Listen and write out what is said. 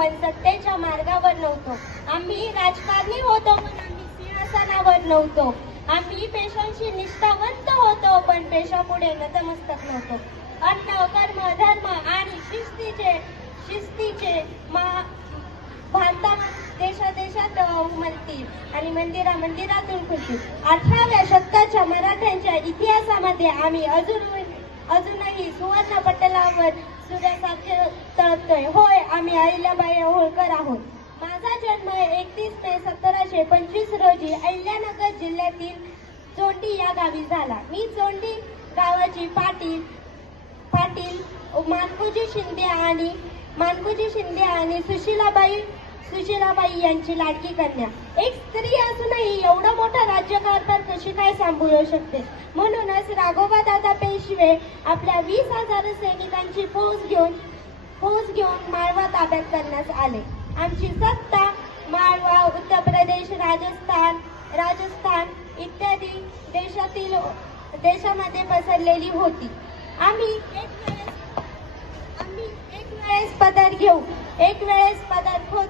पण सत्तेच्या मार्गावर नव्हतो. आम्ही राजकारणी होतो पण आम्ही सिंहासनावर नव्हतो. आम्ही पेशांशी निष्ठावंत होतो पण पेशापुढे नतमस्तक नव्हतो. अन्न कर्म धर्म आणि शिस्तीचे भारतात देशादेशात उमलतील आणि मंदिरातून खुलतील. 18व्या शतकाच्या मराठ्यांच्या इतिहासामध्ये आम्ही अजूनही सुवर्ण पटलावर सूर्यासारखे तळपतोय. होय, आम्ही अहिल्याबाई होळकर आहोत. माझा जन्म 31 मे 1725 रोजी अहिल्यानगर जिल्ह्यातील चोंडी या गावी झाला. मी चोंडी गावाची पाटील मानकोजी शिंदे आणि सुशीलाबाई यांची लाडकी कन्या. एक स्त्री असूनही एवढा मोठा राज्यकारभार कशी काय सांभाळू शकते? म्हणूनच राघोबा दादा पेशवे आपल्या 20,000 सैनिकांची फौज घेऊन माळवा ताब्यात करण्यास आले. आमची सत्ता माळवा, उत्तर प्रदेश, राजस्थान इत्यादी देशामध्ये पसरलेली होती. आम्ही एक वेळेस पदर खोद